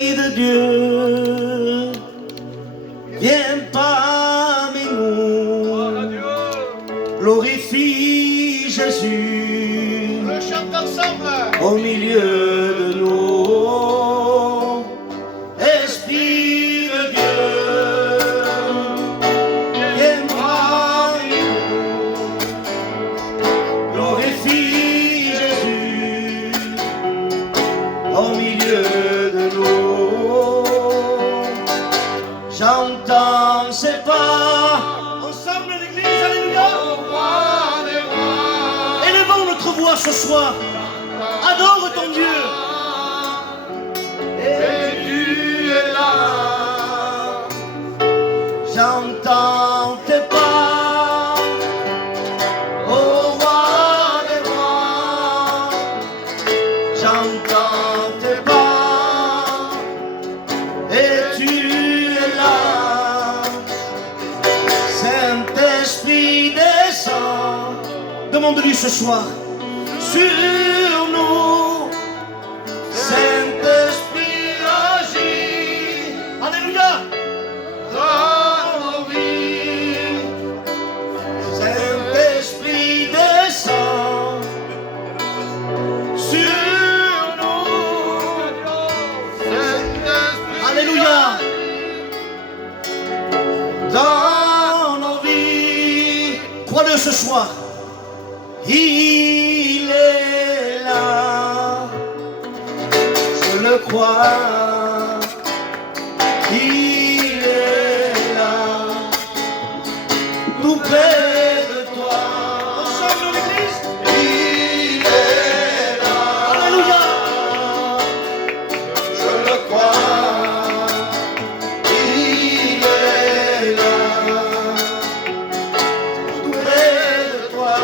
de Dieu, viens parmi nous, glorifie Jésus, On le chante ensemble. au milieu de nous, Esprit de Dieu, viens parmi nous, glorifie Jésus, au milieu de nous. J'entends ses pas. Ensemble l'église, alléluia. Élevons notre voix ce soir. Adore ton Dieu. Et tu es là. J'entends tes pas. Au roi des rois. J'entends tes pas. Et tu es là. Saint-Esprit descend. Demande-lui ce soir. Sur nous. Saint-Esprit agit. Alléluia. Dans nos vies. Saint-Esprit descend. Sur nous. Alléluia. Dans nos vies. Crois-le ce soir. Il est là. Je le crois. Il est là. Tout près de toi. Ensemble l'église. Il est là. Alléluia. Je le crois. Il est là. Tout près de toi.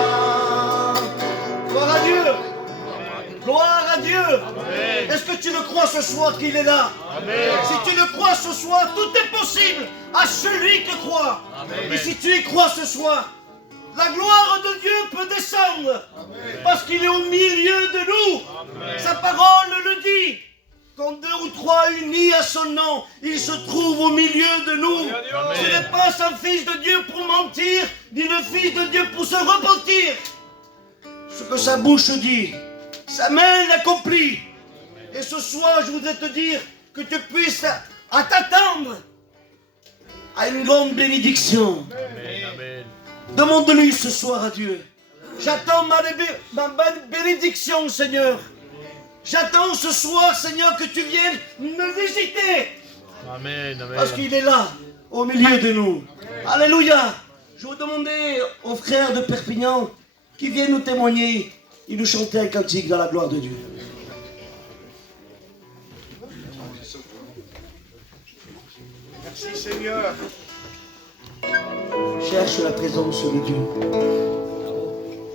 Gloire à Dieu. Gloire à Dieu. Est-ce que tu le crois ce soir qu'il est là? Amen. Si tu le crois ce soir, tout est possible à celui qui croit. Amen. Et si tu y crois ce soir, la gloire de Dieu peut descendre. Parce qu'il est au milieu de nous. Sa parole le dit. Quand 2 ou 3 unis à son nom, il se trouve au milieu de nous. Ce n'est pas un fils de Dieu pour mentir, ni le fils de Dieu pour se repentir. Ce que sa bouche dit, sa main l'accomplit. Et ce soir, je voudrais te dire que tu puisses à t'attendre à une grande bénédiction. Amen. Demande-lui ce soir à Dieu. J'attends ma bénédiction, Seigneur. J'attends ce soir, Seigneur, que tu viennes me visiter. Amen. Parce qu'il est là, au milieu de nous. Alléluia. Je vais demander aux frères de Perpignan qui viennent nous témoigner. Ils nous chantaient un cantique dans la gloire de Dieu. Merci Seigneur. Cherche la présence de Dieu.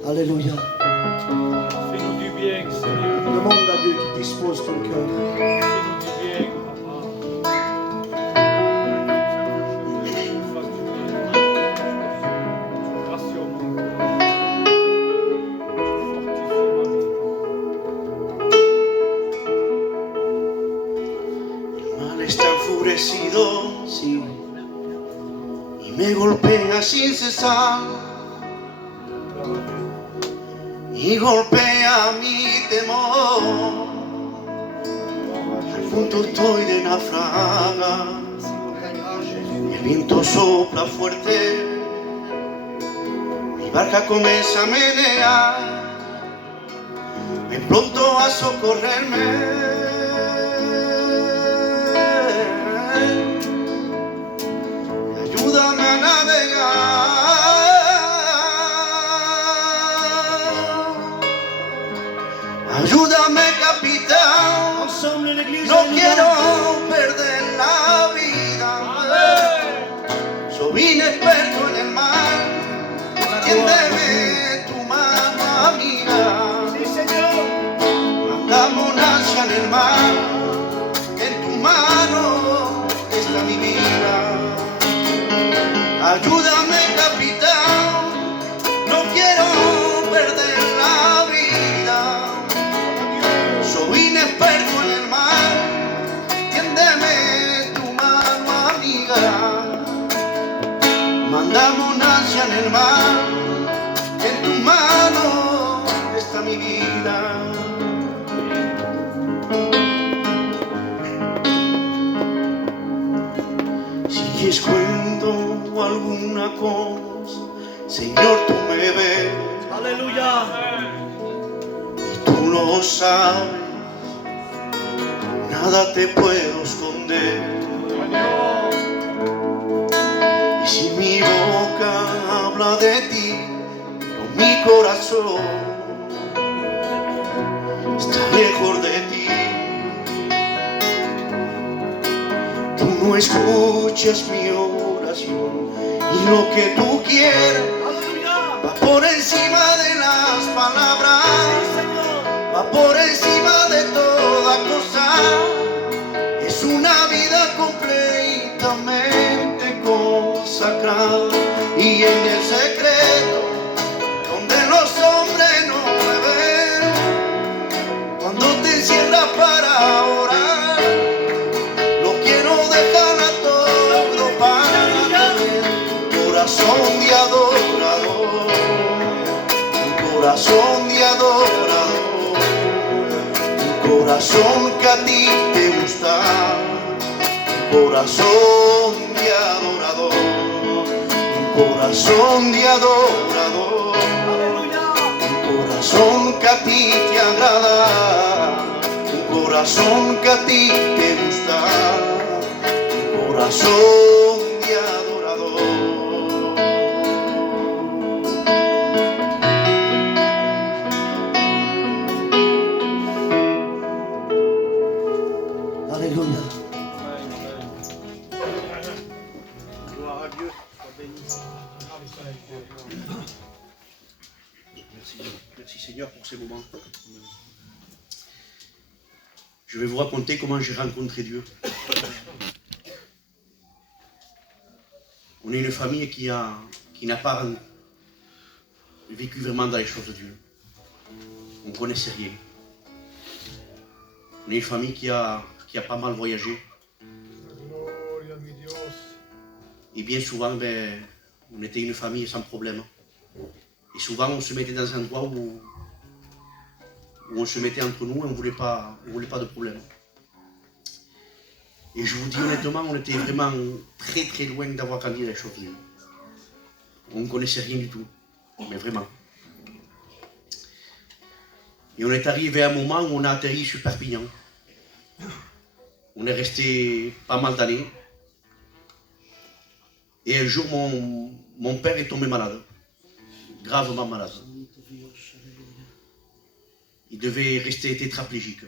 Alléluia. Fais-nous du bien, Seigneur. Demande à Dieu qui dispose ton cœur. Fais-nous du bien, Papa. Fasse du bien. Rassure mon cœur. El mal está enfurecido, sí, y me golpea sin cesar, y golpea mi temor. Al punto estoy de naufragar, el viento sopla fuerte, mi barca comienza a menear, ven pronto a socorrerme. Ayúdame a navegar. Ayúdame, capitán. No quiero perder la vida. Soy inexperto en el mar. Tiéndeme tu mano amiga. Mandamos nacia en el mar. el mal, en tu mano está mi vida. Si escuento alguna cosa, Señor, tú me ves. Aleluya. Tú lo sabes, nada te puedo esconder. Y si mi boca habla de ti, pero mi corazón está lejos de ti. Tú no escuchas mi oración y lo que tú quieras va por encima de las palabras, va por encima de toda cosa. Es una vida completamente consagrada y en el secreto donde los hombres no me ven, cuando te encierras para orar, lo quiero dejar a todo para tener un corazón de adorador, un corazón de adorador, un corazón que a ti te gusta, un corazón de adorador, un corazón de adorador, un corazón que a ti te agrada, un corazón que a ti te gusta, un corazón de adorador. Alléluia. Gloire à Dieu. Sois béni. Merci, merci Seigneur pour ces moments. Je vais vous raconter comment j'ai rencontré Dieu. On est une famille qui n'a pas vécu vraiment dans les choses de Dieu. On ne connaissait rien. On est une famille qui a pas mal voyagé. Gloria a mi Dios. Et bien souvent, on était une famille sans problème. Et souvent, on se mettait dans un endroit où on se mettait entre nous et on ne voulait pas de problème. Et je vous dis honnêtement, on était vraiment très très loin d'avoir grandi les choses. On ne connaissait rien du tout, mais vraiment. Et on est arrivé à un moment où on a atterri sur Perpignan. On est resté pas mal d'années. Et un jour, mon père est tombé malade, gravement malade. Il devait rester tétraplégique.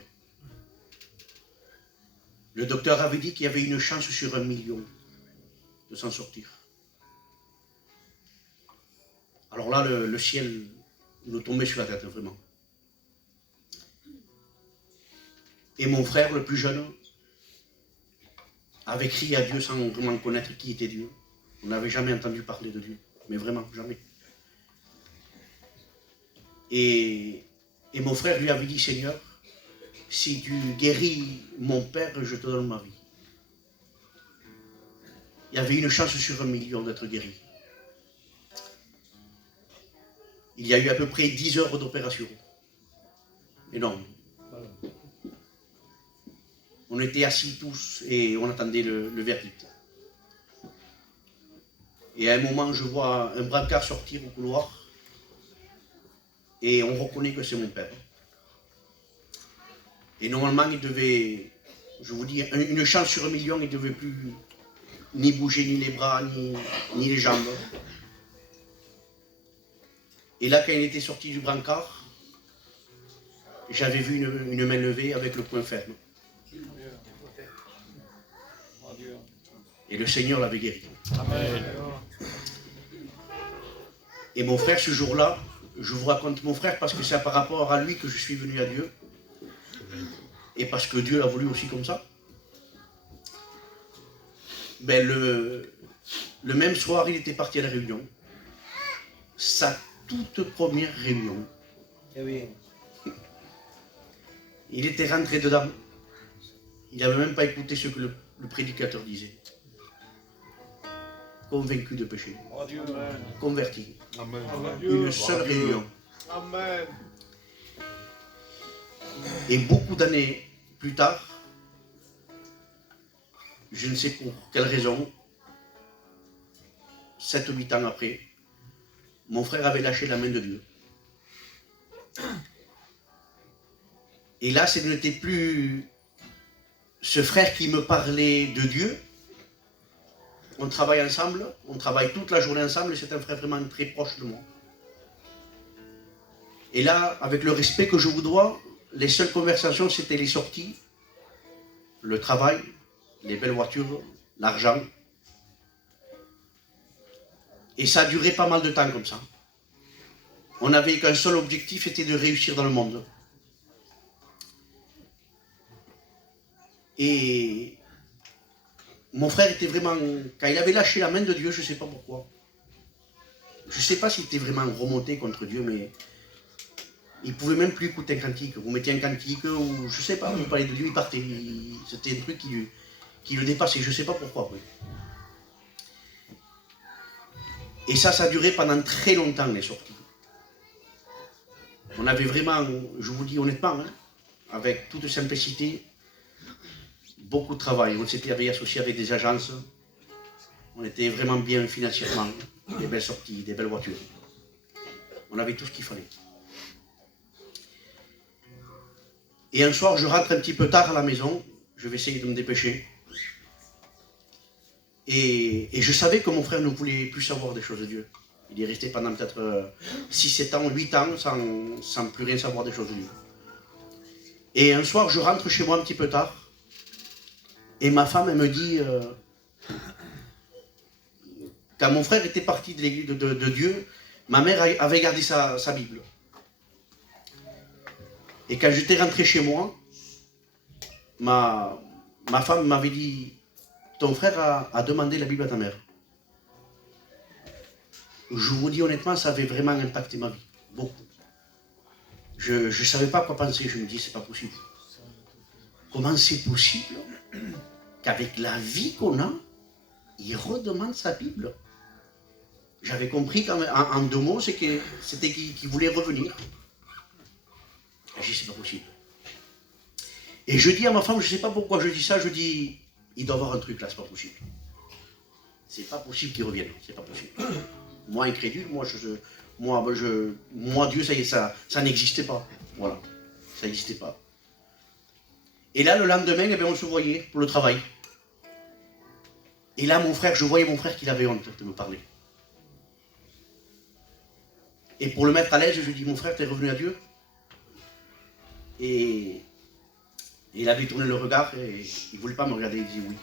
Le docteur avait dit qu'il y avait une chance sur 1 million de s'en sortir. Alors là, le ciel nous tombait sur la tête, vraiment. Et mon frère, le plus jeune, avait crié à Dieu sans vraiment connaître qui était Dieu. On n'avait jamais entendu parler de Dieu, mais vraiment, jamais. Et mon frère lui avait dit, Seigneur, si tu guéris mon père, je te donne ma vie. Il y avait une chance sur 1 million d'être guéri. Il y a eu à peu près 10 heures d'opération. Énorme. On était assis tous et on attendait le verdict. Et à un moment, je vois un brancard sortir au couloir et on reconnaît que c'est mon père. Et normalement, il devait, je vous dis, une chance sur 1 million, il ne devait plus ni bouger ni les bras, ni les jambes. Et là, quand il était sorti du brancard, j'avais vu une main levée avec le poing ferme. Et le Seigneur l'avait guéri. Amen. Et mon frère, ce jour-là, je vous raconte mon frère parce que c'est par rapport à lui que je suis venu à Dieu. Et parce que Dieu a voulu aussi comme ça. Ben le même soir, il était parti à la réunion. Sa toute première réunion. Il était rentré dedans. Il n'avait même pas écouté ce que le prédicateur disait. convaincu de péché, Oh Dieu. converti. Amen. Une seule réunion. Amen. Et beaucoup d'années plus tard, je ne sais pour quelle raison, 7 ou 8 ans après, mon frère avait lâché la main de Dieu. Et là, ce n'était plus ce frère qui me parlait de Dieu. On travaille ensemble, on travaille toute la journée ensemble, et c'est un frère vraiment très proche de moi. Et là, avec le respect que je vous dois, les seules conversations, c'était les sorties, le travail, les belles voitures, l'argent. Et ça a duré pas mal de temps comme ça. On n'avait qu'un seul objectif, c'était de réussir dans le monde. Et mon frère était vraiment... Quand il avait lâché la main de Dieu, je ne sais pas pourquoi. Je ne sais pas s'il était vraiment remonté contre Dieu, mais il ne pouvait même plus écouter un cantique. Vous mettiez un cantique, ou je ne sais pas, vous parlez de Dieu, il partait. C'était un truc qui le dépassait, je ne sais pas pourquoi. Oui. Et ça a duré pendant très longtemps, les sorties. On avait vraiment, je vous dis honnêtement, hein, avec toute simplicité, beaucoup de travail. On s'était associé avec des agences. On était vraiment bien financièrement. Des belles sorties, des belles voitures. On avait tout ce qu'il fallait. Et un soir, je rentre un petit peu tard à la maison. Je vais essayer de me dépêcher. Et je savais que mon frère ne voulait plus savoir des choses de Dieu. Il est resté pendant peut-être 6, 7 ans, 8 ans sans plus rien savoir des choses de Dieu. Et un soir, je rentre chez moi un petit peu tard. Et ma femme, elle me dit, quand mon frère était parti de l'église de Dieu, ma mère avait gardé sa Bible. Et quand j'étais rentré chez moi, ma femme m'avait dit, ton frère a demandé la Bible à ta mère. Je vous dis honnêtement, ça avait vraiment impacté ma vie, beaucoup. Je ne savais pas quoi penser, je me dis, c'est pas possible. Comment c'est possible qu'avec la vie qu'on a, il redemande sa Bible? J'avais compris en 2 mots, c'était qu'il voulait revenir. J'ai dit, c'est pas possible. Et je dis à ma femme, je ne sais pas pourquoi je dis ça, je dis, il doit y avoir un truc là, c'est pas possible. C'est pas possible qu'il revienne, c'est pas possible. Moi, incrédule, moi, Dieu, ça y est, ça n'existait pas. Voilà, ça n'existait pas. Et là, le lendemain, eh bien, on se voyait pour le travail. Et là, je voyais mon frère qu'il avait honte de me parler. Et pour le mettre à l'aise, je lui dis, mon frère, t'es revenu à Dieu? Et il avait tourné le regard et il ne voulait pas me regarder, il dit oui.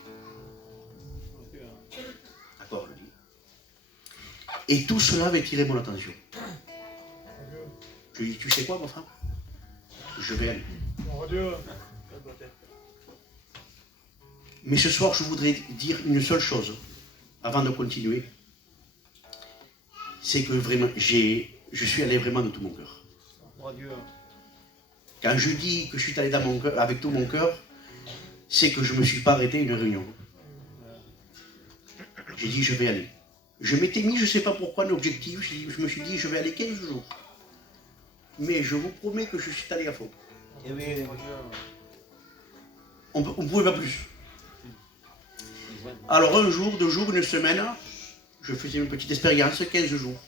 D'accord, je dis. Et tout cela avait tiré mon attention. Je lui dis, tu sais quoi, mon frère? Je vais aller. Mais ce soir, je voudrais dire une seule chose, avant de continuer. C'est que vraiment, je suis allé vraiment de tout mon cœur. Quand je dis que je suis allé dans mon cœur, avec tout mon cœur, c'est que je ne me suis pas arrêté à une réunion. J'ai dit, je vais aller. Je m'étais mis, je ne sais pas pourquoi, un objectif. Je me suis dit, je vais aller 15 jours. Mais je vous promets que je suis allé à fond. On ne pouvait pas plus. Alors 1 jour, 2 jours, 1 semaine, je faisais une petite expérience, 15 jours.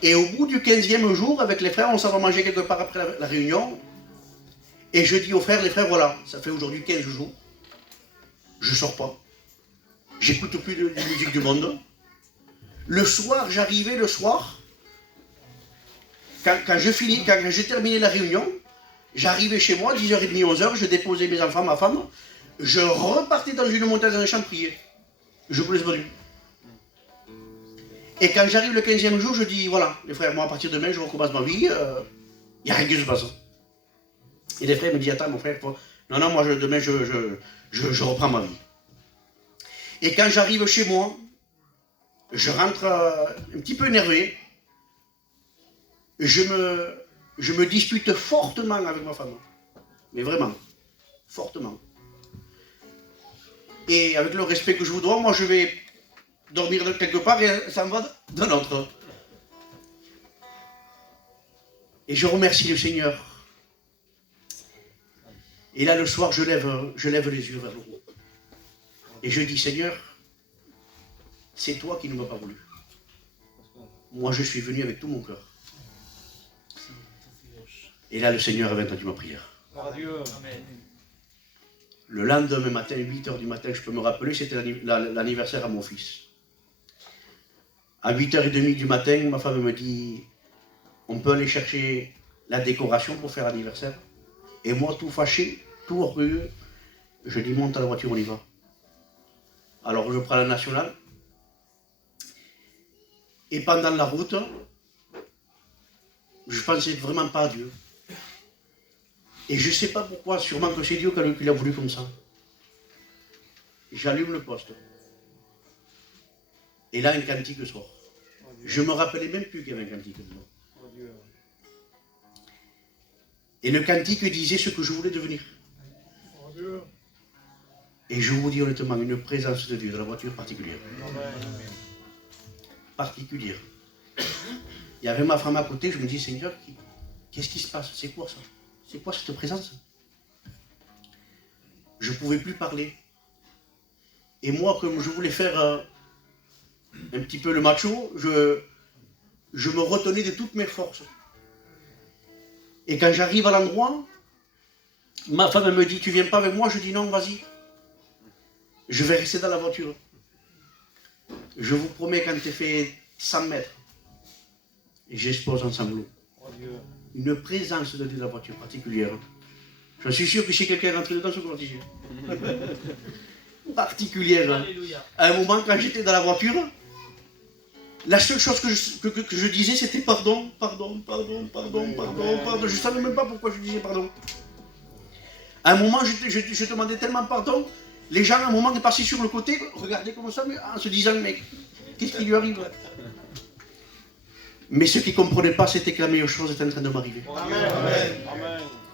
Et au bout du 15e jour, avec les frères, on s'en va manger quelque part après la réunion. Et je dis aux frères, les frères, voilà, ça fait aujourd'hui 15 jours. Je ne sors pas. J'écoute plus de musique du monde. Le soir, j'arrivais le soir. Quand j'ai terminé la réunion, j'arrivais chez moi, 10h30, 11h, je déposais mes enfants, ma femme. Je repartais dans une montagne, dans un champ de prier. Je vous laisse venir. Et quand j'arrive le 15e jour, je dis, voilà, les frères, moi à partir de demain, je recommence ma vie, il n'y a rien qui se passe. Et les frères me disent, attends mon frère, non, moi demain, je reprends ma vie. Et quand j'arrive chez moi, je rentre un petit peu énervé, je me dispute fortement avec ma femme. Mais vraiment, fortement. Et avec le respect que je vous dois, moi je vais dormir quelque part et elle s'en va d'un autre. Et je remercie le Seigneur. Et là, le soir, je lève les yeux vers le haut. Et je dis, Seigneur, c'est toi qui ne m'as pas voulu. Moi, je suis venu avec tout mon cœur. Et là, le Seigneur avait entendu ma prière. Le lendemain matin, 8h du matin, je peux me rappeler, c'était l'anniversaire à mon fils. À 8h30 du matin, ma femme me dit, on peut aller chercher la décoration pour faire l'anniversaire. Et moi, tout fâché, tout orgueilleux, je dis, monte à la voiture, on y va. Alors je prends la nationale. Et pendant la route, je ne pensais vraiment pas à Dieu. Et je ne sais pas pourquoi, sûrement que c'est Dieu qui l'a voulu comme ça. J'allume le poste. Et là, un cantique sort. Je ne me rappelais même plus qu'il y avait un cantique dedans. Et le cantique disait ce que je voulais devenir. Et je vous dis honnêtement, une présence de Dieu dans la voiture particulière. Particulière. Il y avait ma femme à côté, je me dis, Seigneur, qu'est-ce qui se passe? C'est quoi ça? C'est quoi cette présence? Je ne pouvais plus parler. Et moi, comme je voulais faire un petit peu le macho, je me retenais de toutes mes forces. Et quand j'arrive à l'endroit, ma femme me dit, tu viens pas avec moi? Je dis non, vas-y. Je vais rester dans la voiture. Je vous promets, quand tu fait 100 mètres, j'explose en sanglots. Une présence de Dieu dans la voiture particulière. Je suis sûr que si quelqu'un est rentré dedans, c'est corrigé. Particulière. Alléluia. À un moment, quand j'étais dans la voiture, la seule chose que je disais, c'était pardon, pardon, pardon, pardon, pardon, pardon. Je ne savais même pas pourquoi je disais pardon. À un moment, je demandais tellement pardon, les gens, à un moment, passaient sur le côté, regardaient comme ça, en se disant, mais qu'est-ce qui lui arrive? Mais ce qu'ils ne comprenaient pas, c'était que la meilleure chose était en train de m'arriver.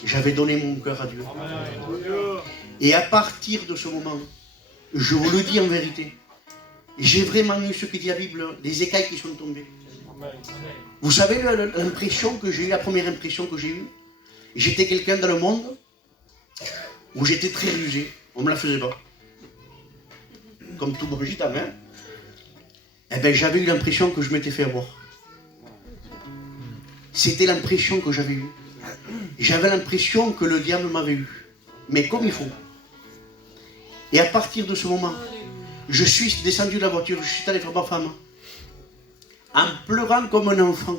J'avais donné mon cœur à Dieu. Amen. Et à partir de ce moment, je vous le dis en vérité, j'ai vraiment eu ce que dit la Bible, les écailles qui sont tombées. Amen. Vous savez l'impression que j'ai eue, la première impression que j'ai eue? J'étais quelqu'un dans le monde où j'étais très rusé. On ne me la faisait pas. Comme tout bon gitan, hein? Eh bien, j'avais eu l'impression que je m'étais fait avoir. C'était l'impression que j'avais eue. J'avais l'impression que le diable m'avait eu. Mais comme il faut. Et à partir de ce moment, je suis descendu de la voiture, je suis allé voir ma femme. En pleurant comme un enfant.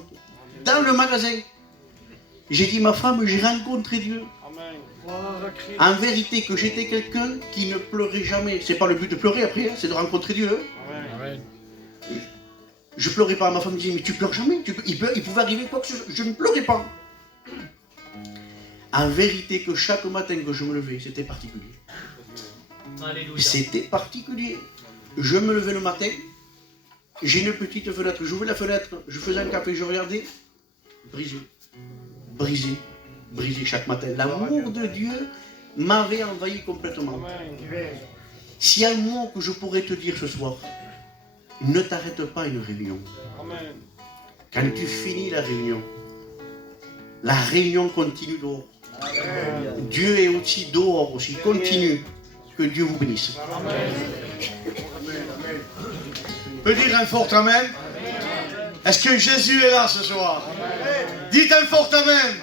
Dans le magasin. J'ai dit, ma femme, j'ai rencontré Dieu. En vérité, que j'étais quelqu'un qui ne pleurait jamais. C'est pas le but de pleurer après, hein, c'est de rencontrer Dieu. Hein. Amen. Je pleurais pas. Ma femme me disait, mais tu pleures jamais? Il pouvait arriver quoi que ce soit. Je ne pleurais pas. En vérité, que chaque matin que je me levais, c'était particulier. C'était particulier. Je me levais le matin, j'ai une petite fenêtre, j'ouvrais la fenêtre, je faisais un café, je regardais, brisé, brisé, brisé chaque matin. L'amour de Dieu m'avait envahi complètement. S'il y a un mot que je pourrais te dire ce soir, ne t'arrête pas une réunion. Quand tu finis la réunion continue dehors. Dieu est aussi dehors aussi, continue. Que Dieu vous bénisse. Amen. Peut dire un fort amen. Est-ce que Jésus est là ce soir? Amen. Dites un fort amen. Amen.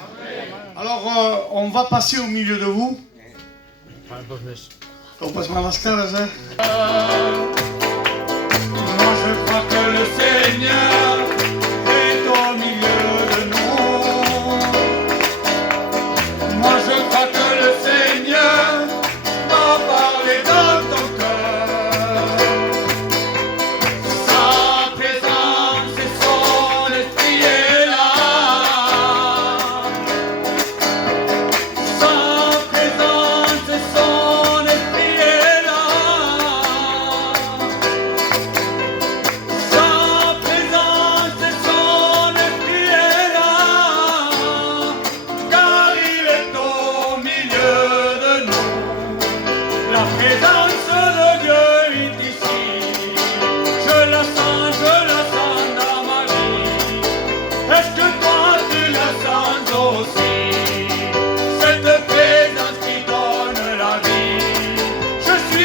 Alors, on va passer au milieu de vous. On passe mal à ce cas, hein? Moi, je crois que le Seigneur est au milieu de nous. Moi, je crois que le Seigneur parler dans ton cœur. Sa présence et son esprit est là. Sa présence et son esprit est là. Sa présence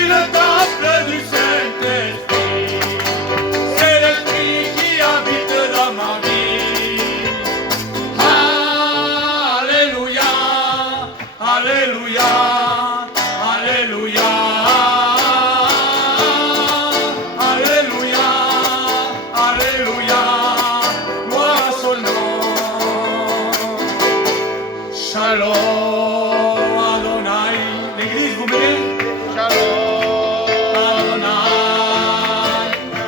le temple du Saint-Esprit. C'est l'Esprit qui habite dans ma vie. Alléluia, Alléluia, Alléluia. Alléluia, Alléluia, gloire à son nom. Shalom Adonai. L'église, vous m'aimez? Shalom Adonai.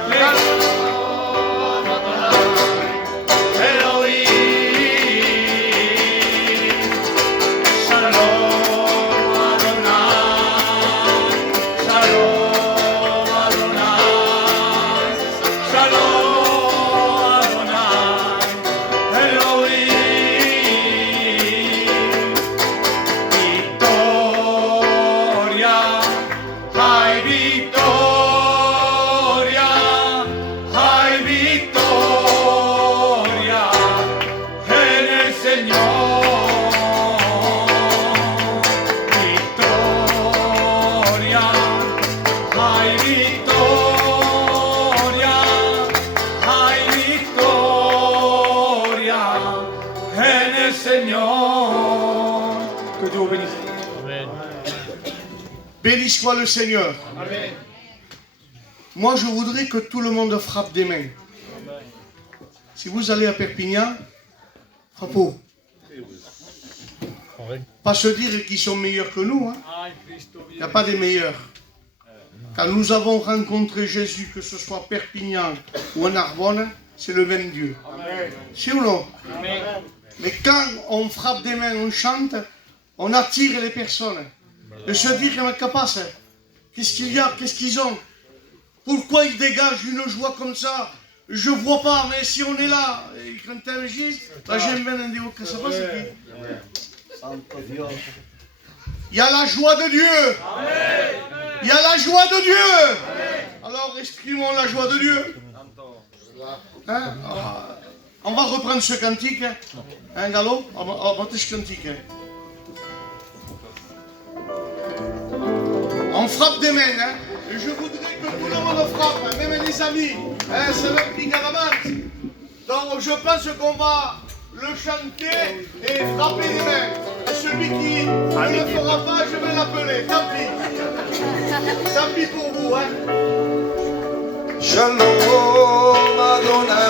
Shalom Adonai. Elohim. Shalom Adonai. Shalom Adonai. Shalom Adonai. Elohim. Victoria, hay victoria, hay victoria en el Señor. Victoria, hay victoria, hay victoria en el Señor. Que Dieu vous bénisse. Béni soit le Seigneur. Moi, je voudrais que tout le monde frappe des mains. Si vous allez à Perpignan, frappez. Pas se dire qu'ils sont meilleurs que nous. Hein. Il n'y a pas des meilleurs. Quand nous avons rencontré Jésus, que ce soit Perpignan ou en Narbonne, c'est le même Dieu. C'est ou non? Mais quand on frappe des mains, on chante, on attire les personnes. De se dire qu'on est capable, qu'est-ce qu'il y a, qu'est-ce qu'ils ont? Pourquoi ils dégagent une joie comme ça? Je vois pas, mais si on est là, et quand t'as un geste, là j'aime bien un déo que ça passe. Il y a la joie de Dieu. Il y a la joie de Dieu. Alors exprimons la joie de Dieu. Hein? On va reprendre ce cantique. Hein, Gallo? On va ce cantique. On frappe des mains, hein? Et je voudrais que tout le monde frappe, hein? Même les amis, hein? C'est même Pingaramant. Donc je pense qu'on va le chanter et frapper des mains. Et celui qui ne le fera pas, je vais l'appeler, tant pis. Tant pis pour vous, hein? Shalom Adonai,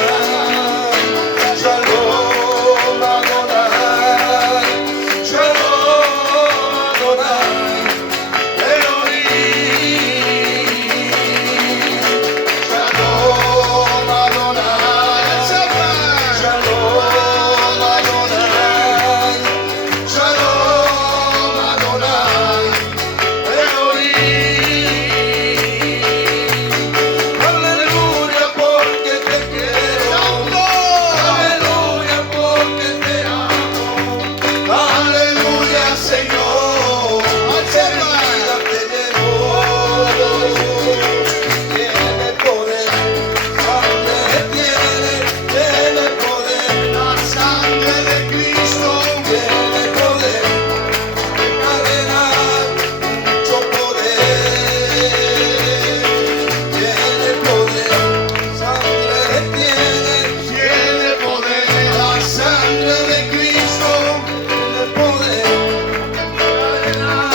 Shalom Adonai, Shalom Adonai, Elohim, Shalom Adonai, Shalom Adonai, Shalom Adonai, Elohim. Aleluya porque te quiero, aleluya porque te amo, aleluya Señor, enseguida te llevo, tiene poder, sangre tiene poder, la sangre de Cristo tiene poder, encadenar mucho poder, tiene poder, sangre tiene poder, la sangre de Cristo tiene poder, encadenar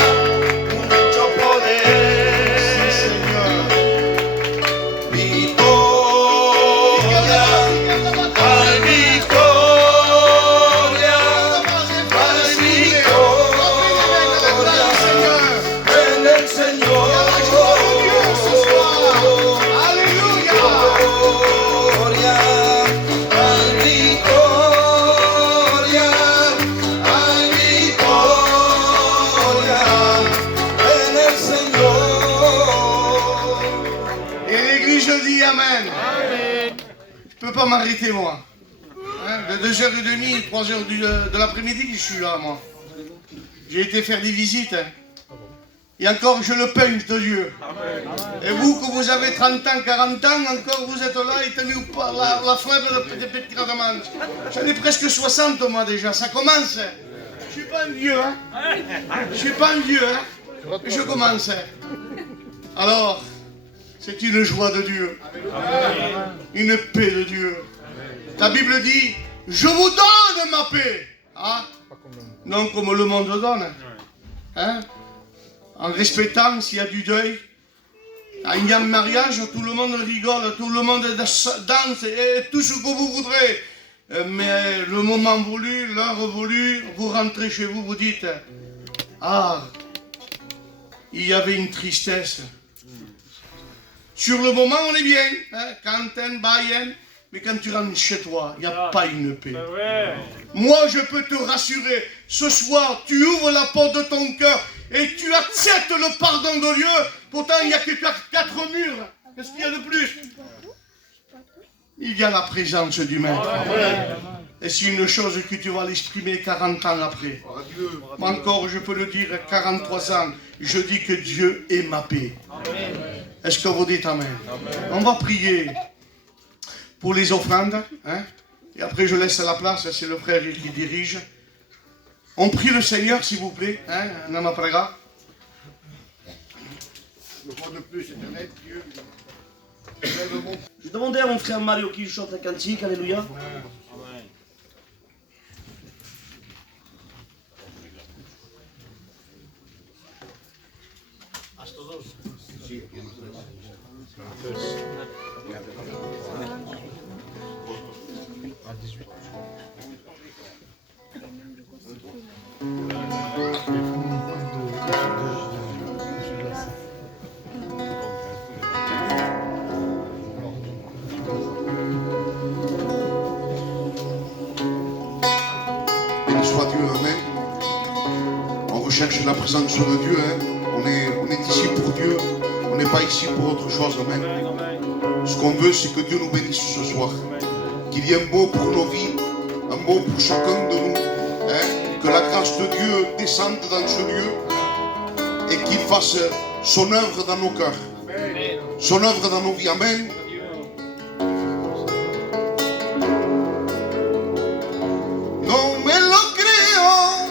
mucho poder, sí Señor. Victoria, hay victoria, hay victoria en el Señor. Aleluya. Victoria, hay victoria, hay victoria en el Señor. Et l'église dit Amen. Je peux pas m'arrêter moi. Hein, de 2h30, 3h de l'après-midi que je suis là moi. J'ai été faire des visites. Hein. Et encore je le punch de Dieu. Et vous que vous avez 30 ans, 40 ans, encore vous êtes là et tenez pas la faible de petits cradamans. J'en ai presque 60 moi déjà, ça commence. Je suis pas un vieux, hein. Je suis pas un vieux, hein. Je commence. Alors, c'est une joie de Dieu. Une paix de Dieu. La Bible dit, je vous donne ma paix. Ah, non comme le monde donne. Hein? En respectant s'il y a du deuil. Quand il y a un mariage, tout le monde rigole, tout le monde danse et tout ce que vous voudrez. Mais le moment voulu, l'heure voulue, vous rentrez chez vous, vous dites, ah, il y avait une tristesse. Sur le moment, on est bien, hein, quand on va bien, mais quand tu rentres chez toi, il n'y a pas une paix. Moi, je peux te rassurer, ce soir, tu ouvres la porte de ton cœur et tu acceptes le pardon de Dieu. Pourtant, il n'y a que 4 murs. Qu'est-ce qu'il y a de plus? Il y a la présence du Maître. Et c'est une chose que tu vas l'exprimer 40 ans après. Encore, je peux le dire, 43 ans, je dis que Dieu est ma paix. Est-ce que vous dites Amen? On va prier pour les offrandes. Hein? Et après, je laisse la place, c'est le frère qui dirige. On prie le Seigneur, s'il vous plaît. Hein? Nama praga. Je demandais à mon frère Mario qui chante la cantique, alléluia. Béni soit Dieu, amen. On recherche la présence de Dieu, hein. On est ici pour Dieu, on n'est pas ici pour autre chose, amen. Ce qu'on veut, c'est que Dieu nous bénisse ce soir. Qu'il y ait un mot pour nos vies, un mot pour chacun de nous. Hein. Que la grâce de Dieu descende dans ce lieu et qu'il fasse son œuvre dans nos cœurs, son œuvre dans nos vies, amen. No me lo creo,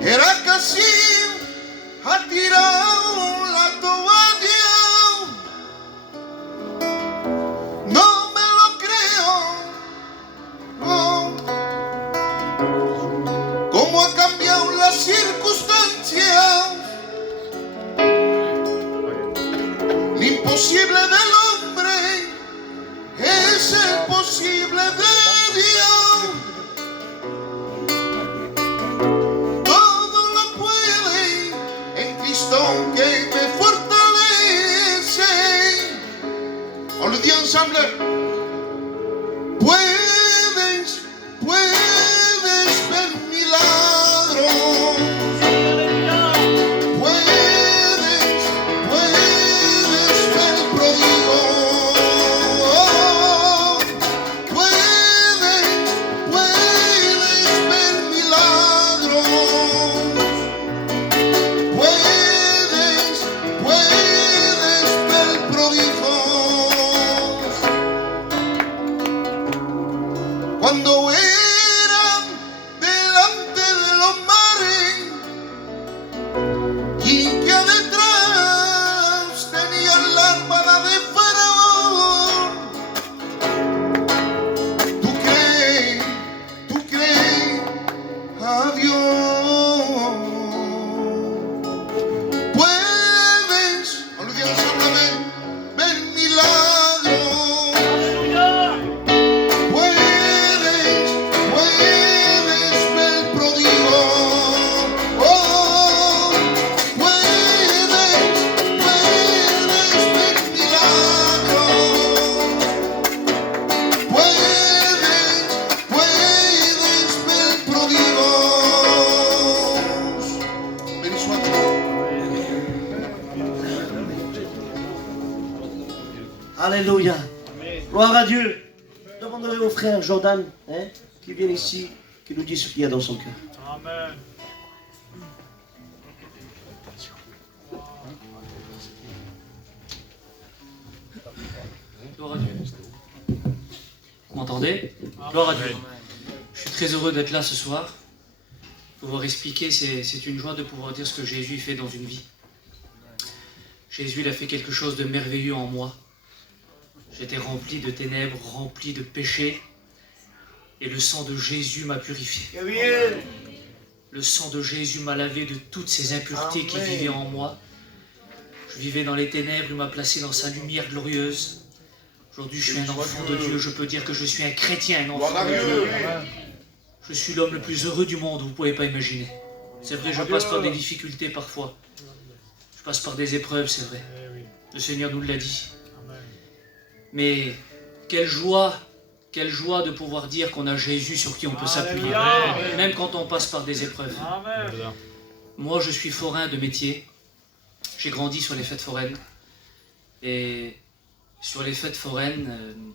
era casi ha tirado la toalla. No me lo creo, no. Cómo ha cambiado las circunstancias. L'imposible del hombre es el posible de Dios. Todo lo puede en Cristo que me fortalece. On le dit ensemble. Puedes ver milagros. Puedes ver prodigio. Puedes ver milagros. Puedes ver prodigios. Cuando eran delante de los mares y que detrás tenían la armada de Faraón. Tú crees a Dios. Puedes, olvidemos solamente, ver milagros. Puedes ver prodigio. Oh, puedes ver milagros. Puedes ver prodigios. Béni soit Dieu. Alléluia. Gloire à Dieu. Demanderai au frère Jordan, hein, qui vient ici, qui nous dit ce qu'il y a dans son cœur. Amen. Gloire à Dieu. Vous m'entendez? Gloire à Dieu. Je suis très heureux d'être là ce soir. Pouvoir expliquer, c'est une joie de pouvoir dire ce que Jésus fait dans une vie. Jésus il a fait quelque chose de merveilleux en moi. J'étais rempli de ténèbres, rempli de péchés. Et le sang de Jésus m'a purifié. Le sang de Jésus m'a lavé de toutes ces impuretés qui vivaient en moi. Je vivais dans les ténèbres, il m'a placé dans sa lumière glorieuse. Aujourd'hui, je suis un enfant de Dieu. Je peux dire que je suis un chrétien, un enfant de Dieu. Je suis l'homme le plus heureux du monde, vous ne pouvez pas imaginer. C'est vrai, je passe par des difficultés parfois. Je passe par des épreuves, c'est vrai. Le Seigneur nous l'a dit. Mais quelle joie de pouvoir dire qu'on a Jésus sur qui on peut s'appuyer, même quand on passe par des épreuves. Moi, je suis forain de métier. J'ai grandi sur les fêtes foraines. Et sur les fêtes foraines,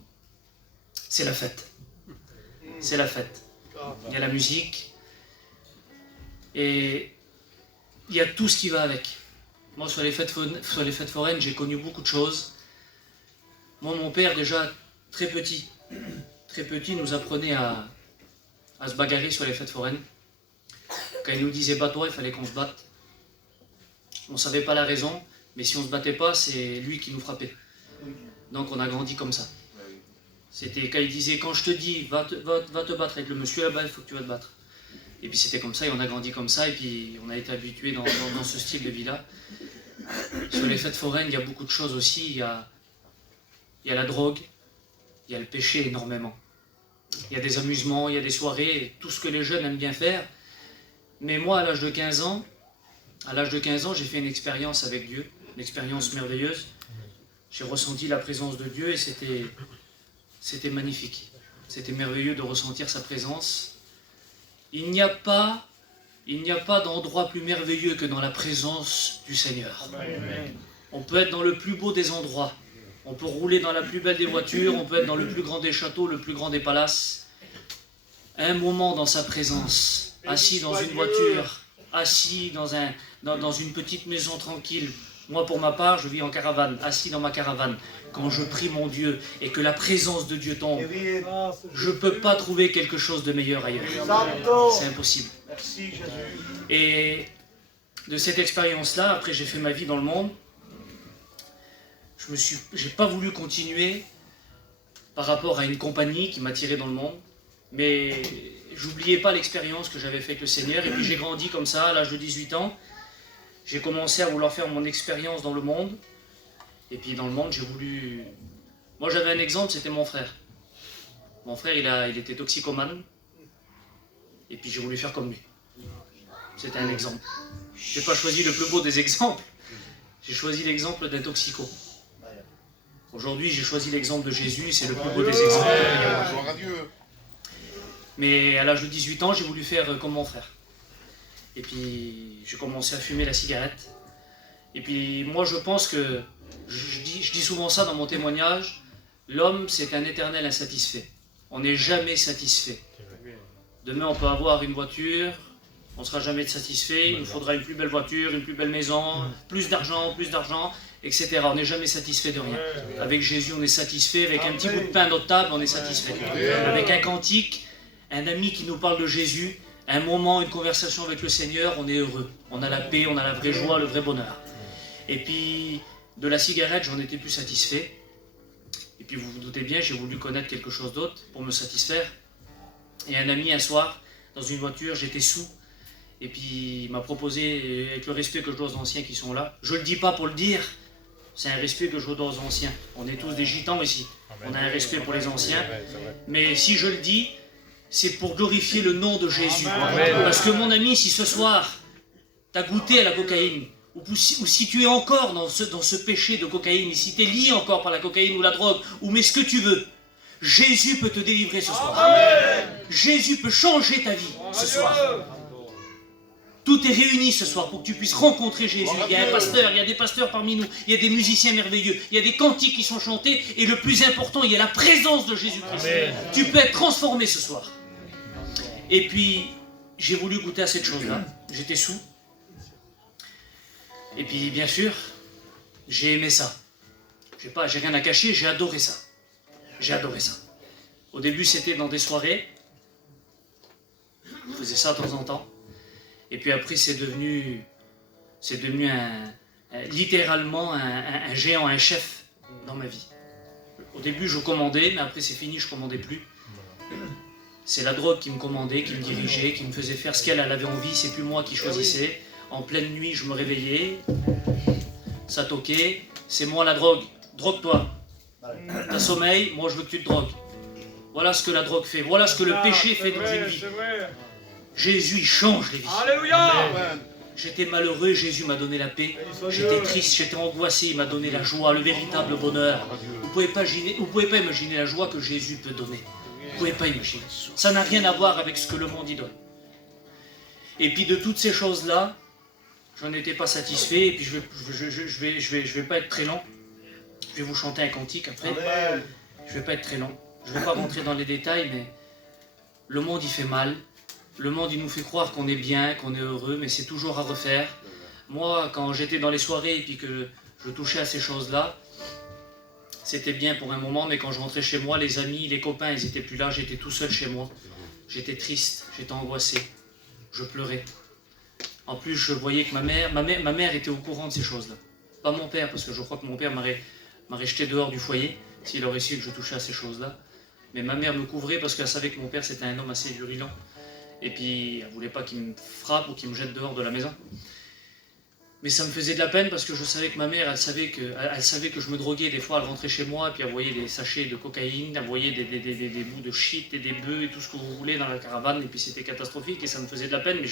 c'est la fête. C'est la fête. Il y a la musique. Et il y a tout ce qui va avec. Moi, sur les fêtes foraines, j'ai connu beaucoup de choses. Moi, mon père, déjà, très petit, nous apprenait à se bagarrer sur les fêtes foraines. Quand il nous disait « bats-toi », il fallait qu'on se batte. On ne savait pas la raison, mais si on ne se battait pas, c'est lui qui nous frappait. Donc on a grandi comme ça. C'était quand il disait « quand je te dis, va te battre avec le monsieur là-bas, il faut que tu vas te battre ». Et puis c'était comme ça, et on a grandi comme ça, et puis on a été habitué dans ce style de vie-là. Sur les fêtes foraines, il y a beaucoup de choses aussi. Il y a la drogue, il y a le péché énormément. Il y a des amusements, il y a des soirées, tout ce que les jeunes aiment bien faire. Mais moi, à l'âge de 15 ans, j'ai fait une expérience avec Dieu, une expérience merveilleuse. J'ai ressenti la présence de Dieu et c'était magnifique. C'était merveilleux de ressentir sa présence. Il n'y a pas d'endroit plus merveilleux que dans la présence du Seigneur. On peut être dans le plus beau des endroits. On peut rouler dans la plus belle des voitures, on peut être dans le plus grand des châteaux, le plus grand des palaces. Un moment dans sa présence, assis dans une voiture, assis dans une petite maison tranquille. Moi, pour ma part, je vis en caravane, assis dans ma caravane. Quand je prie mon Dieu et que la présence de Dieu tombe, je ne peux pas trouver quelque chose de meilleur ailleurs. C'est impossible. Et de cette expérience-là, après j'ai fait ma vie dans le monde, j'ai pas voulu continuer par rapport à une compagnie qui m'a tiré dans le monde, mais j'oubliais pas l'expérience que j'avais faite avec le Seigneur, et puis j'ai grandi comme ça, à l'âge de 18 ans, j'ai commencé à vouloir faire mon expérience dans le monde, et puis dans le monde j'ai voulu... Moi j'avais un exemple, c'était mon frère. Mon frère il était toxicomane, et puis j'ai voulu faire comme lui. C'était un exemple. J'ai pas choisi le plus beau des exemples, j'ai choisi l'exemple d'un toxico. Aujourd'hui, j'ai choisi l'exemple de Jésus, c'est le plus beau des exemples. Mais à l'âge de 18 ans, j'ai voulu faire comme mon frère. Et puis, j'ai commencé à fumer la cigarette. Et puis, moi, je pense que, je dis souvent ça dans mon témoignage, l'homme, c'est un éternel insatisfait. On n'est jamais satisfait. Demain, on peut avoir une voiture, on ne sera jamais satisfait, il nous faudra une plus belle voiture, une plus belle maison, plus d'argent, etc. On n'est jamais satisfait de rien. Avec Jésus, on est satisfait. Avec un petit bout de pain à notre table, on est satisfait. Avec un cantique, un ami qui nous parle de Jésus, un moment, une conversation avec le Seigneur, on est heureux. On a la paix, on a la vraie joie, le vrai bonheur. Et puis, de la cigarette, j'en étais plus satisfait. Et puis, vous vous doutez bien, j'ai voulu connaître quelque chose d'autre pour me satisfaire. Et un ami, un soir, dans une voiture, j'étais sous. Et puis, il m'a proposé, avec le respect que je dois aux anciens qui sont là, je ne le dis pas pour le dire, c'est un respect que je dois aux anciens. On est tous des gitans ici. On a un respect pour les anciens. Mais si je le dis, c'est pour glorifier le nom de Jésus. Parce que mon ami, si ce soir, tu as goûté à la cocaïne, ou si tu es encore dans ce péché de cocaïne, si tu es lié encore par la cocaïne ou la drogue, ou mais ce que tu veux, Jésus peut te délivrer ce soir. Jésus peut changer ta vie ce soir. Tout est réuni ce soir pour que tu puisses rencontrer Jésus. Il y a un pasteur, il y a des pasteurs parmi nous, il y a des musiciens merveilleux, il y a des cantiques qui sont chantés, et le plus important, il y a la présence de Jésus-Christ. Tu peux être transformé ce soir. Et puis, j'ai voulu goûter à cette chose-là. J'étais sous. Et puis, bien sûr, j'ai aimé ça. J'ai rien à cacher, j'ai adoré ça. J'ai adoré ça. Au début, c'était dans des soirées. Je faisais ça de temps en temps. Et puis après, c'est devenu littéralement un géant, un chef dans ma vie. Au début, je commandais, mais après c'est fini, je commandais plus. C'est la drogue qui me commandait, qui me dirigeait, qui me faisait faire ce qu'elle avait envie, c'est plus moi qui choisissais. En pleine nuit, je me réveillais, ça toquait, c'est moi la drogue, drogue-toi. T'as sommeil, moi je veux que tu te drogues. Voilà ce que la drogue fait, voilà ce que le péché fait dans une vie. Jésus, il change les vies. Alléluia. J'étais malheureux, Jésus m'a donné la paix. J'étais triste, j'étais angoissé, il m'a donné la joie, le véritable bonheur. Vous pouvez pas imaginer la joie que Jésus peut donner. Vous pouvez pas imaginer. Ça n'a rien à voir avec ce que le monde y donne. Et puis de toutes ces choses-là, j'en étais pas satisfait. Et puis je vais pas être très lent. Je vais vous chanter un cantique après. Je vais pas être très lent. Je vais pas rentrer dans les détails, mais le monde il fait mal. Le monde, il nous fait croire qu'on est bien, qu'on est heureux, mais c'est toujours à refaire. Moi, quand j'étais dans les soirées et puis que je touchais à ces choses-là, c'était bien pour un moment, mais quand je rentrais chez moi, les amis, les copains, ils étaient plus là, j'étais tout seul chez moi. J'étais triste, j'étais angoissé, je pleurais. En plus, je voyais que ma mère était au courant de ces choses-là. Pas mon père, parce que je crois que mon père m'aurait jeté dehors du foyer, s'il aurait su que je touchais à ces choses-là. Mais ma mère me couvrait parce qu'elle savait que mon père, c'était un homme assez virulent. Et puis, elle ne voulait pas qu'il me frappe ou qu'il me jette dehors de la maison. Mais ça me faisait de la peine parce que je savais que ma mère, elle savait que je me droguais. Des fois, elle rentrait chez moi et puis elle voyait des sachets de cocaïne, elle voyait des bouts de shit et des bœufs et tout ce que vous voulez dans la caravane. Et puis c'était catastrophique et ça me faisait de la peine. Mais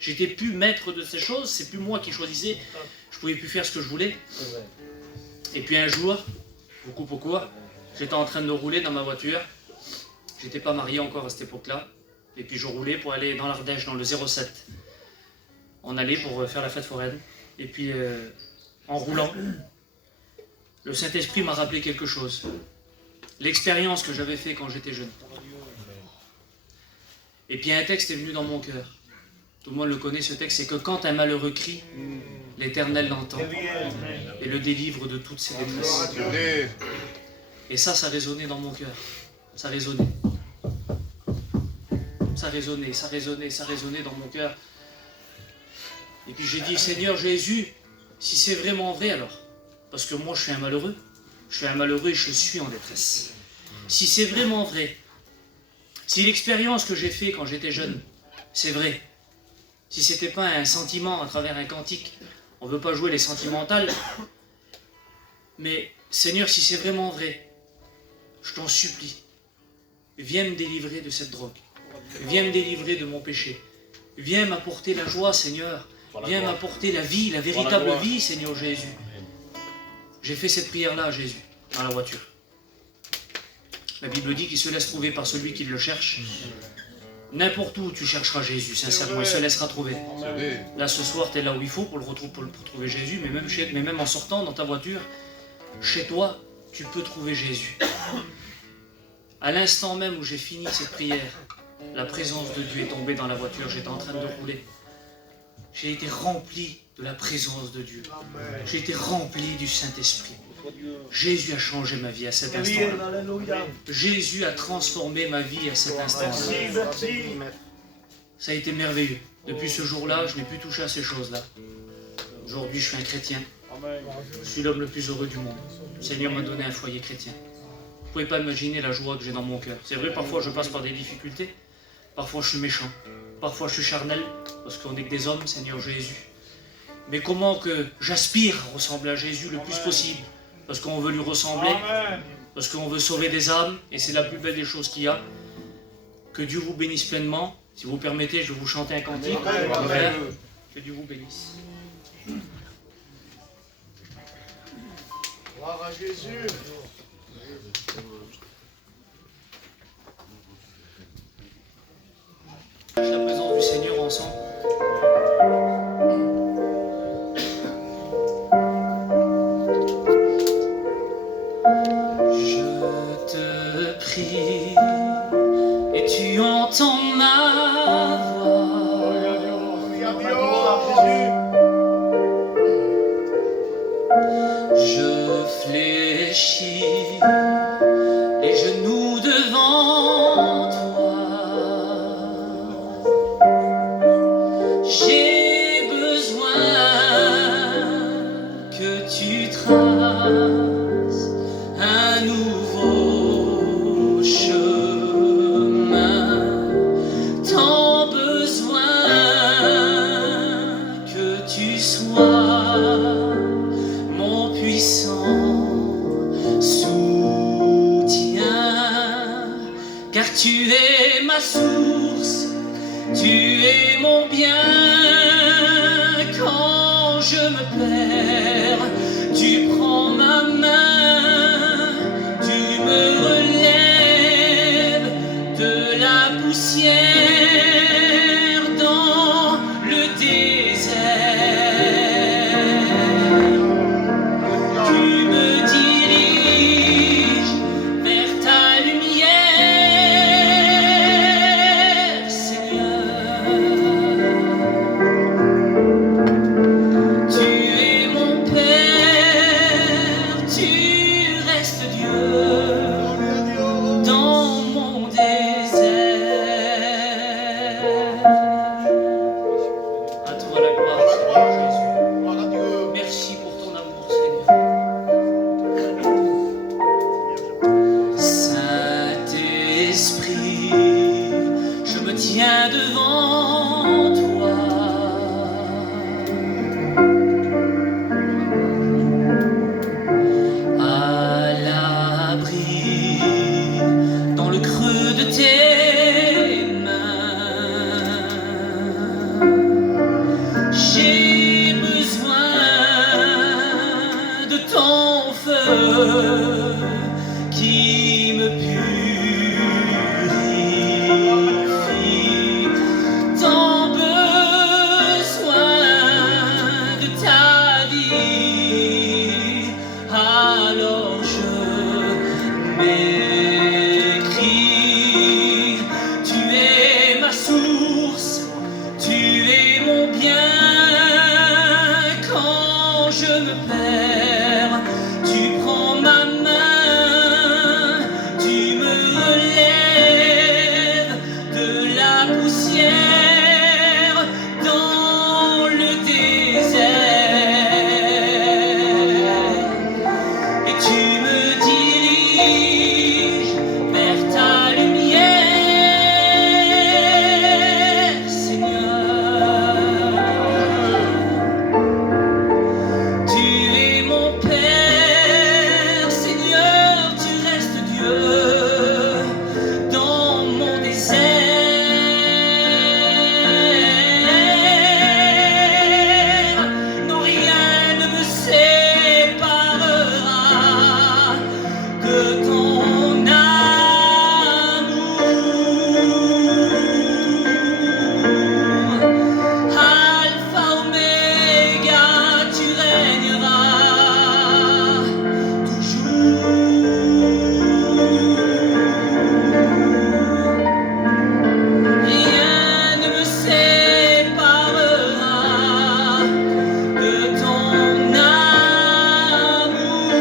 j'étais plus maître de ces choses, c'est plus moi qui choisissais. Je pouvais plus faire ce que je voulais. Et puis un jour, je vous coupe au court, j'étais en train de rouler dans ma voiture. J'étais pas marié encore à cette époque-là. Et puis je roulais pour aller dans l'Ardèche, dans le 07. On allait pour faire la fête foraine. Et puis, en roulant, le Saint-Esprit m'a rappelé quelque chose. L'expérience que j'avais faite quand j'étais jeune. Et puis un texte est venu dans mon cœur. Tout le monde le connaît, ce texte. C'est que quand un malheureux crie, l'Éternel l'entend et le délivre de toutes ses détresses. Et ça résonnait dans mon cœur. Ça résonnait. Ça résonnait dans mon cœur. Et puis j'ai dit, Seigneur Jésus, si c'est vraiment vrai alors, parce que moi je suis un malheureux et je suis en détresse. Si c'est vraiment vrai, si l'expérience que j'ai faite quand j'étais jeune, c'est vrai, si c'était pas un sentiment à travers un cantique, on ne veut pas jouer les sentimentales, mais Seigneur, si c'est vraiment vrai, je t'en supplie, viens me délivrer de cette drogue. Viens me délivrer de mon péché. Viens m'apporter la joie, Seigneur. Viens m'apporter la vie, la véritable vie, Seigneur Jésus. J'ai fait cette prière-là, Jésus, dans la voiture. La Bible dit qu'il se laisse trouver par celui qui le cherche. N'importe où tu chercheras Jésus, sincèrement, il se laissera trouver. Là, ce soir, tu es là où il faut pour trouver Jésus, mais même en sortant dans ta voiture, chez toi, tu peux trouver Jésus. À l'instant même où j'ai fini cette prière, la présence de Dieu est tombée dans la voiture, j'étais en train de rouler. J'ai été rempli de la présence de Dieu. J'ai été rempli du Saint-Esprit. Jésus a changé ma vie à cet instant-là. Jésus a transformé ma vie à cet instant-là. Ça a été merveilleux. Depuis ce jour-là, je n'ai plus touché à ces choses-là. Aujourd'hui, je suis un chrétien. Je suis l'homme le plus heureux du monde. Le Seigneur m'a donné un foyer chrétien. Vous ne pouvez pas imaginer la joie que j'ai dans mon cœur. C'est vrai, parfois je passe par des difficultés. Parfois je suis méchant. Parfois je suis charnel. Parce qu'on n'est que des hommes, Seigneur Jésus. Mais comment que j'aspire à ressembler à Jésus le plus possible. Parce qu'on veut lui ressembler. Parce qu'on veut sauver des âmes. Et c'est la plus belle des choses qu'il y a. Que Dieu vous bénisse pleinement. Si vous permettez, je vais vous chanter un cantique. Que Dieu vous bénisse. Gloire à Jésus. La présence du Seigneur ensemble. Je te prie et tu entends ma voix. Je fléchis les genoux devant toi. J'ai besoin que tu traces un nouveau chemin. Tant besoin que tu sois mon puissant soutien, car tu es ma source, tu es mon bien. Quand je me perds, tu prends ma main, tu me relèves de la poussière dans le désert. Tu me diriges vers ta lumière, Seigneur. Tu es mon Père, tu restes Dieu dans mon désert. À toi la gloire, Seigneur Jésus. Merci pour ton amour, Seigneur. Saint-Esprit, je me tiens devant toi. À l'abri, dans le creux de tes mains, j'ai besoin de ton feu qui me purifie. Tant besoin de ta vie, alors je m'écris. Tu es ma source, tu es mon bien. Quand je me perds, tu prends ma main, tu me relèves de la poussière dans le désert. Et tu me diriges vers ta lumière, Seigneur. Tu es mon Père, Seigneur, tu restes Dieu dans mon désert. Non, rien ne me séparera de ton amour. Alpha, Oméga, tu régneras toujours. Rien ne me séparera de ton amour.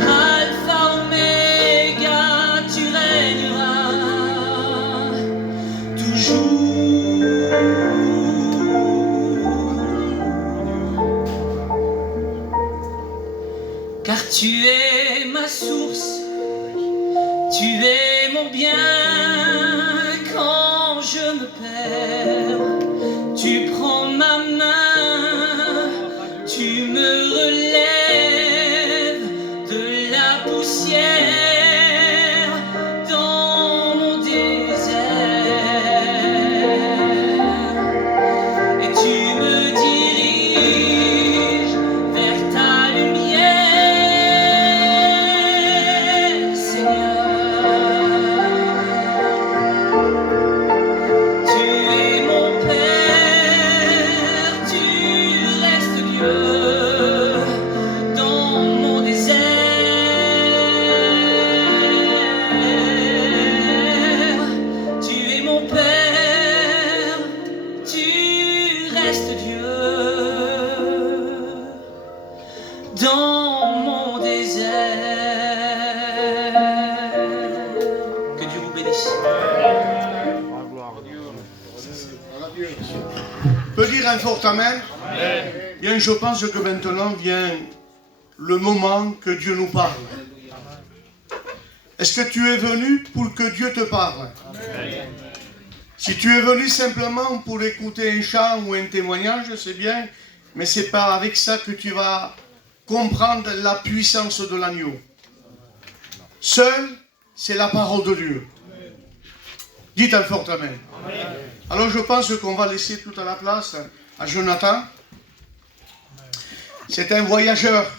Alpha, Oméga, tu régneras toujours. Car tu es ma source, tu es mon bien. Quand je me perds, tu prends ma main, tu me relèves de la poussière dans mon désert. Et tu me diriges vers ta lumière, Seigneur. Tu es mon Père, tu restes Dieu dans mon désert. Tu es mon Père, tu restes Dieu dans mon désert. Que Dieu vous bénisse. Peut dire dire un fort amen? Bien, je pense que maintenant vient le moment que Dieu nous parle. Est-ce que tu es venu pour que Dieu te parle? Si tu es venu simplement pour écouter un chant ou un témoignage, c'est bien, mais c'est pas avec ça que tu vas comprendre la puissance de l'agneau. Seul, c'est la parole de Dieu. Dites un fort amen. Alors je pense qu'on va laisser toute la place à Jonathan. C'est un voyageur.